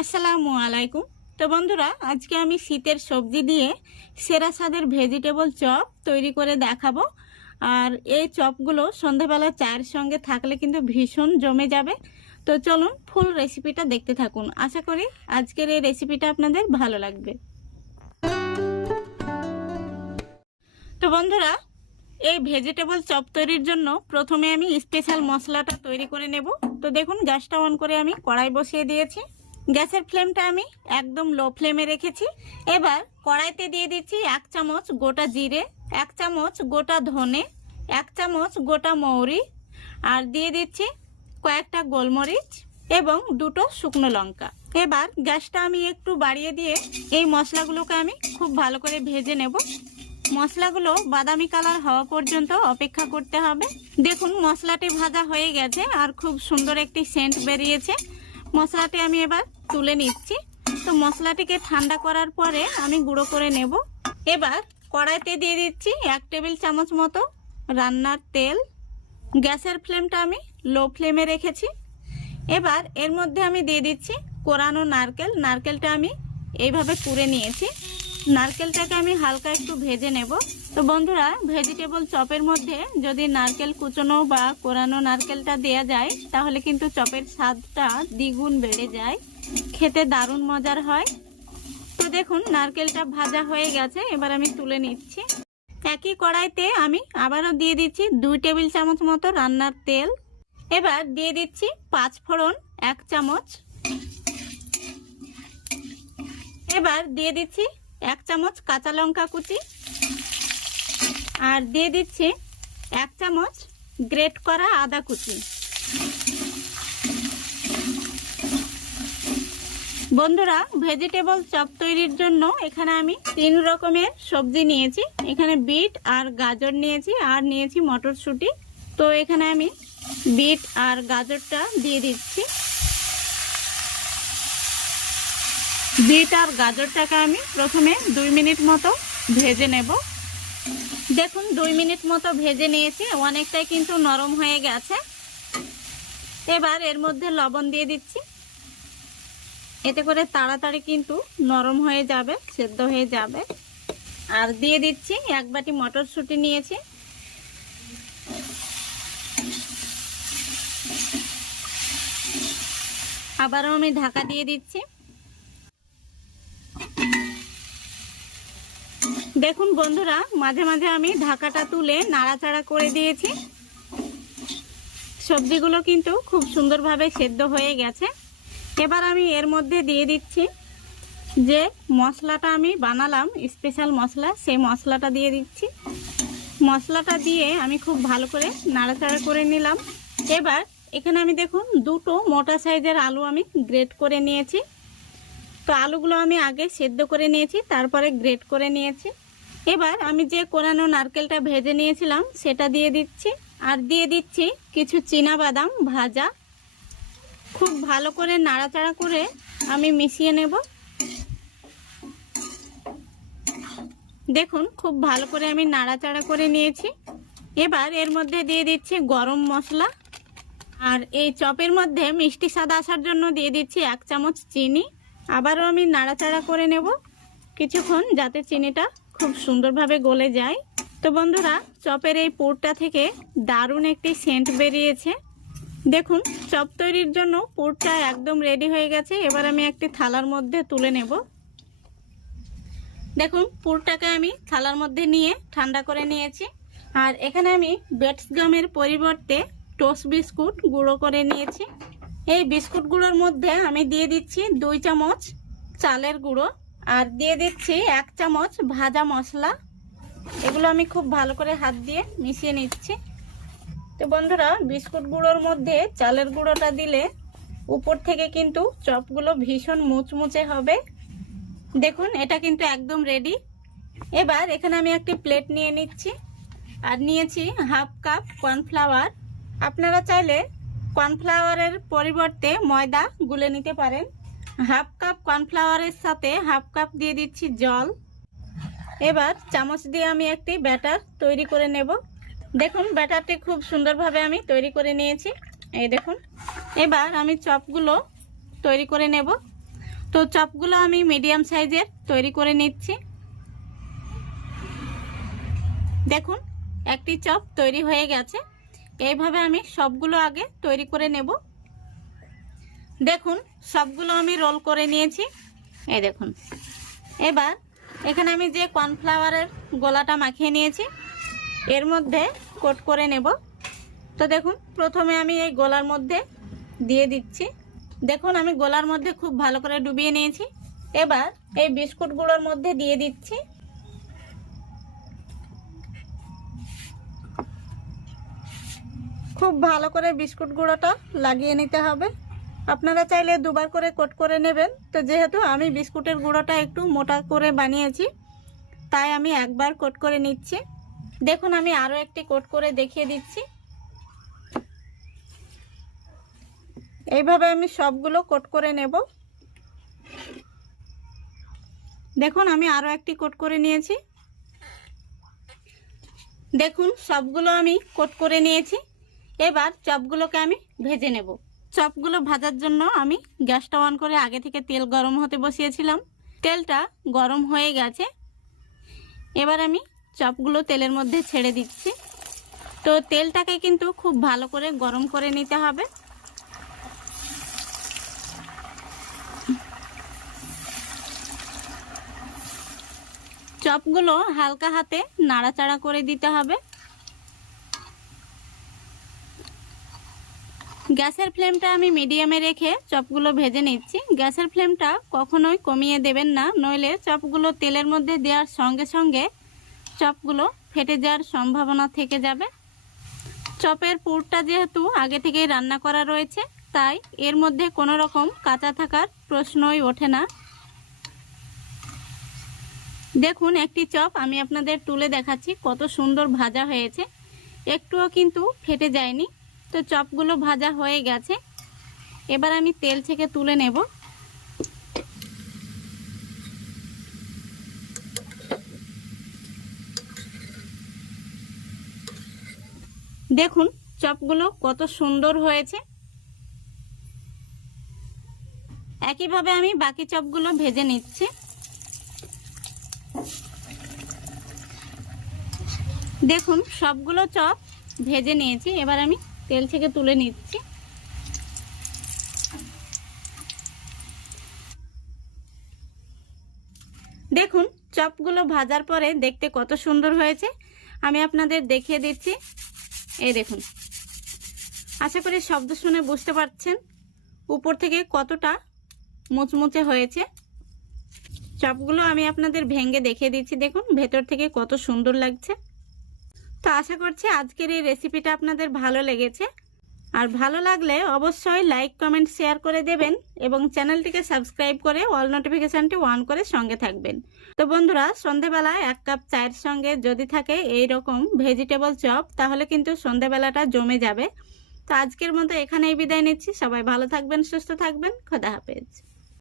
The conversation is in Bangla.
আসসালামু আলাইকুম। তো বন্ধুরা, আজকে আমি শীতের সবজি দিয়ে সেরা স্বাদের ভেজিটেবল চপ তৈরি করে দেখাবো। আর এই চপগুলো সন্ধ্যাবেলা চায়ের সঙ্গে থাকলে কিন্তু ভীষণ জমে যাবে। তো চলুন ফুল রেসিপিটা দেখতে থাকুন। আশা করি আজকের এই রেসিপিটা আপনাদের ভালো লাগবে। তো বন্ধুরা, এই ভেজিটেবল চপ তৈরির জন্য প্রথমে আমি স্পেশাল মশলাটা তৈরি করে নেব। তো দেখুন, গ্যাসটা অন করে আমি কড়াই বসিয়ে দিয়েছি। গ্যাসের ফ্লেমটা আমি একদম লো ফ্লেমে রেখেছি। এবার কড়াইতে দিয়ে দিচ্ছি 1 চামচ গোটা জিরে, 1 চামচ গোটা ধনে, 1 চামচ গোটা মৌরি, আর দিয়ে দিচ্ছি কয়েকটা গোলমরিচ এবং 2টো শুকনো লঙ্কা। এবার গ্যাসটা আমি একটু বাড়িয়ে দিয়ে এই মশলাগুলোকে আমি খুব ভালো করে ভেজে নেব। মশলাগুলো বাদামি কালার হওয়া পর্যন্ত অপেক্ষা করতে হবে। দেখুন, মশলাটি ভাজা হয়ে গেছে আর খুব সুন্দর একটি সেন্ট বেরিয়েছে। মশলাটি আমি এবার তুলে নিচ্ছি। তো মশলাটিকে ঠান্ডা করার পরে আমি গুঁড়ো করে নেব। এবার কড়াইতে দিয়ে দিচ্ছি 1 টেবিল চামচ মতো রান্নার তেল। গ্যাসের ফ্লেমটা আমি লো ফ্লেমে রেখেছি। এবার এর মধ্যে আমি দিয়ে দিচ্ছি কোরানো নারকেল। নারকেলটা আমি এইভাবে কুড়ে নিয়েছি। নারকেলটাকে আমি হালকা একটু ভেজে নেব। তো বন্ধুরা, ভেজিটেবল চপের মধ্যে যদি নারকেল কুচনো বা কোরানো নারকেলটা দেয়া যায় তাহলে কিন্তু চপের স্বাদটা দ্বিগুণ বেড়ে যায়, খেতে দারুণ মজার হয়। তো দেখুন, নারকেলটা ভাজা হয়ে গেছে। এবার আমি তুলে নিচ্ছি। একই কড়াইতে আমি আবারও দিয়ে দিচ্ছি 2 টেবিল চামচ মতো রান্নার তেল। এবার দিয়ে দিচ্ছি 5 ফোড়ন 1 চামচ। এবার দিয়ে দিচ্ছি 1 চামচ কাঁচা লঙ্কা কুচি, আর দিয়ে দিচ্ছি 1 চামচ গ্রেট করা আদা কুচি। বন্ধুরা, ভেজিটেবল চপ তৈরির জন্য এখানে আমি 3 রকমের সবজি নিয়েছি। এখানে বিট আর গাজর নিয়েছি, আর নিয়েছি মটরশুঁটি। তো এখানে আমি বিট আর গাজরটা দিয়ে দিচ্ছি। বিট আর গাজরটাকে আমি প্রথমে 2 মিনিট মতো ভেজে নেব। দেখুন, 2 মিনিট মতো ভেজে নিয়েছি, অনেকটাই কিন্তু নরম হয়ে গেছে। এবার এর মধ্যে লবণ দিয়ে দিচ্ছি। এতে করে তাড়াতাড়ি কিন্তু নরম হয়ে যাবে, সেদ্ধ হয়ে যাবে। আর দিয়ে দিচ্ছি 1 বাটি মটরশুঁটি নিয়েছি। আবারও আমি ঢাকা দিয়ে দিচ্ছি। দেখুন বন্ধুরা, মাঝে মাঝে আমি ঢাকাটা তুলে নাড়াচাড়া করে দিয়েছি। সবজিগুলো কিন্তু খুব সুন্দরভাবে সেদ্ধ হয়ে গেছে। এবার আমি এর মধ্যে দিয়ে দিচ্ছি যে মশলাটা আমি বানালাম, স্পেশাল মশলা, সেই মশলাটা দিয়ে দিচ্ছি। মশলাটা দিয়ে আমি খুব ভালো করে নাড়াচাড়া করে নিলাম। এবার এখানে আমি দেখুন 2টো মোটা সাইজের আলু আমি গ্রেট করে নিয়েছি। তো আলুগুলো আমি আগে সেদ্ধ করে নিয়েছি, তারপরে গ্রেট করে নিয়েছি। এবার আমি যে কোরানো নারকেলটা ভেজে নিয়েছিলাম সেটা দিয়ে দিচ্ছি, আর দিয়ে দিচ্ছি কিছু চীনা বাদাম ভাজা। খুব ভালো করে নাড়াচাড়া করে আমি মিশিয়ে নেব। দেখুন, খুব ভালো করে আমি নাড়াচাড়া করে নিয়েছি। এবার এর মধ্যে দিয়ে দিচ্ছি গরম মশলা, আর এই চপের মধ্যে মিষ্টি স্বাদ আসার জন্য দিয়ে দিচ্ছি 1 চামচ চিনি। আবারও আমি নাড়াচাড়া করে নেব কিছুক্ষণ, যাতে চিনিটা খুব সুন্দরভাবে গলে যায়। তো বন্ধুরা, চপের এই পুরটা থেকে দারুণ একটি সেন্ট বেরিয়েছে। দেখুন, চপ তৈরির জন্য পুরটা একদম রেডি হয়ে গেছে। এবার আমি একটি থালার মধ্যে তুলে নেব। দেখুন, পুরটাকে আমি থালার মধ্যে নিয়ে ঠান্ডা করে নিয়েছি। আর এখানে আমি বেটস গামের পরিবর্তে টোস্ট বিস্কুট গুঁড়ো করে নিয়েছি। এই বিস্কুটগুলোর মধ্যে আমি দিয়ে দিচ্ছি 2 চামচ চালের গুঁড়ো, আর দিয়ে দিচ্ছি 1 চামচ ভাজা মশলা। এগুলো আমি খুব ভালো করে হাত দিয়ে মিশিয়ে নিচ্ছি। তো বন্ধুরা, বিস্কুট গুঁড়োর মধ্যে চালের গুঁড়োটা দিলে উপর থেকে কিন্তু চপগুলো ভীষণ মুচমুচে হবে। দেখুন, এটা কিন্তু একদম রেডি। এবার এখানে আমি একটি প্লেট নিয়ে নিচ্ছি, আর নিয়েছি 1/2 কাপ কর্নফ্লাওয়ার। আপনারা চাইলে কর্নফ্লাওয়ারের পরিবর্তে ময়দা গুলে নিতে পারেন। 1/2 কাপ কর্নফ্লাওয়ারের সাথে 1/2 কাপ দিয়ে দিচ্ছি জল। এবার চামচ দিয়ে আমি একটি ব্যাটার তৈরি করে নেব। দেখুন, ব্যাটারটি খুব সুন্দরভাবে আমি তৈরি করে নিয়েছি। এই দেখুন, এবার আমি চপগুলো তৈরি করে নেব। তো চপগুলো আমি মিডিয়াম সাইজের তৈরি করে নিচ্ছি। দেখুন একটি চপ তৈরি হয়ে গেছে। এইভাবে আমি সবগুলো আগে তৈরি করে নেব। দেখুন সবগুলো আমি রোল করে নিয়েছি। এই দেখুন, এবার এখানে আমি যে কর্নফ্লাওয়ারের গোলাটা মাখিয়ে নিয়েছি এর মধ্যে কোট করে নেব। তো দেখুন প্রথমে আমি এই গোলার মধ্যে দিয়ে দিচ্ছি। দেখুন আমি গোলার মধ্যে খুব ভালো করে ডুবিয়ে নিয়েছি। এবার এই বিস্কুটগুলোর মধ্যে দিয়ে দিচ্ছি। খুব ভালো করে বিস্কুট গুঁড়োটা লাগিয়ে নিতে হবে। আপনারা চাইলে দুবার করে কোট করে নেবেন। তো যেহেতু আমি বিস্কুটের গুঁড়োটা একটু মোটা করে বানিয়েছি তাই আমি একবার কোট করে নিচ্ছি। দেখুন আমি আরও একটি কোট করে দেখিয়ে দিচ্ছি। এইভাবে আমি সবগুলো কোট করে নেব। দেখুন আমি আরও একটি কোট করে নিয়েছি। দেখুন সবগুলো আমি কোট করে নিয়েছি। এবার চপগুলোকে আমি ভেজে নেব। চপগুলো ভাজার জন্য আমি গ্যাসটা অন করে আগে থেকে তেল গরম হতে বসিয়েছিলাম। তেলটা গরম হয়ে গেছে। এবার আমি চপগুলো তেলের মধ্যে ছেড়ে দিচ্ছি। তো তেলটাকে কিন্তু খুব ভালো করে গরম করে নিতে হবে। চপগুলো হালকা হাতে নাড়াচাড়া করে দিতে হবে। গ্যাসের ফ্লেমটা আমি মিডিয়ামে রেখে চপগুলো ভেজে নিচ্ছি। গ্যাসের ফ্লেমটা কখনোই কমিয়ে দেবেন না, নইলে চপগুলো তেলের মধ্যে দেওয়ার সঙ্গে সঙ্গে চপগুলো ফেটে যাওয়ার সম্ভাবনা থেকে যাবে। চপের পুরটা যেহেতু আগে থেকেই রান্না করা রয়েছে তাই এর মধ্যে কোনো রকম কাঁচা থাকার প্রশ্নই ওঠে না। দেখুন একটি চপ আমি আপনাদের তুলে দেখাচ্ছি কত সুন্দর ভাজা হয়েছে, একটুও কিন্তু ফেটে যায়নি। তো চপগুলো ভাজা হয়ে গেছে। এবার আমি তেল থেকে তুলে নেব। দেখুন চপগুলো কত সুন্দর হয়েছে। একইভাবে আমি বাকি চপগুলো ভেজে নিচ্ছি। দেখুন সবগুলো চপ ভেজে নিয়েছি। এবার আমি তেল থেকে তুলে নিচ্ছি। দেখুন চপগুলো ভাজার পরে দেখতে কত সুন্দর হয়েছে। আমি আপনাদের দেখিয়ে দিচ্ছি। এই দেখুন, আশা করি শব্দ শুনে বুঝতে পারছেন উপর থেকে কতটা মুচমুচে হয়েছে। চপগুলো আমি আপনাদের ভেঙে দেখিয়ে দিচ্ছি। দেখুন ভেতর থেকে কত সুন্দর লাগছে। তো আশা করছি আজকের এই রেসিপিটা আপনাদের ভালো লেগেছে। আর ভালো লাগলে অবশ্যই লাইক কমেন্ট শেয়ার করে দেবেন এবং চ্যানেলটিকে সাবস্ক্রাইব করে অল নোটিফিকেশানটি অন করে সঙ্গে থাকবেন। তো বন্ধুরা সন্ধেবেলায় 1 কাপ চায়ের সঙ্গে যদি থাকে এই রকম ভেজিটেবল চপ তাহলে কিন্তু সন্ধেবেলাটা জমে যাবে। তো আজকের মতো এখানেই বিদায় নিচ্ছি। সবাই ভালো থাকবেন, সুস্থ থাকবেন। খোদা হাফেজ।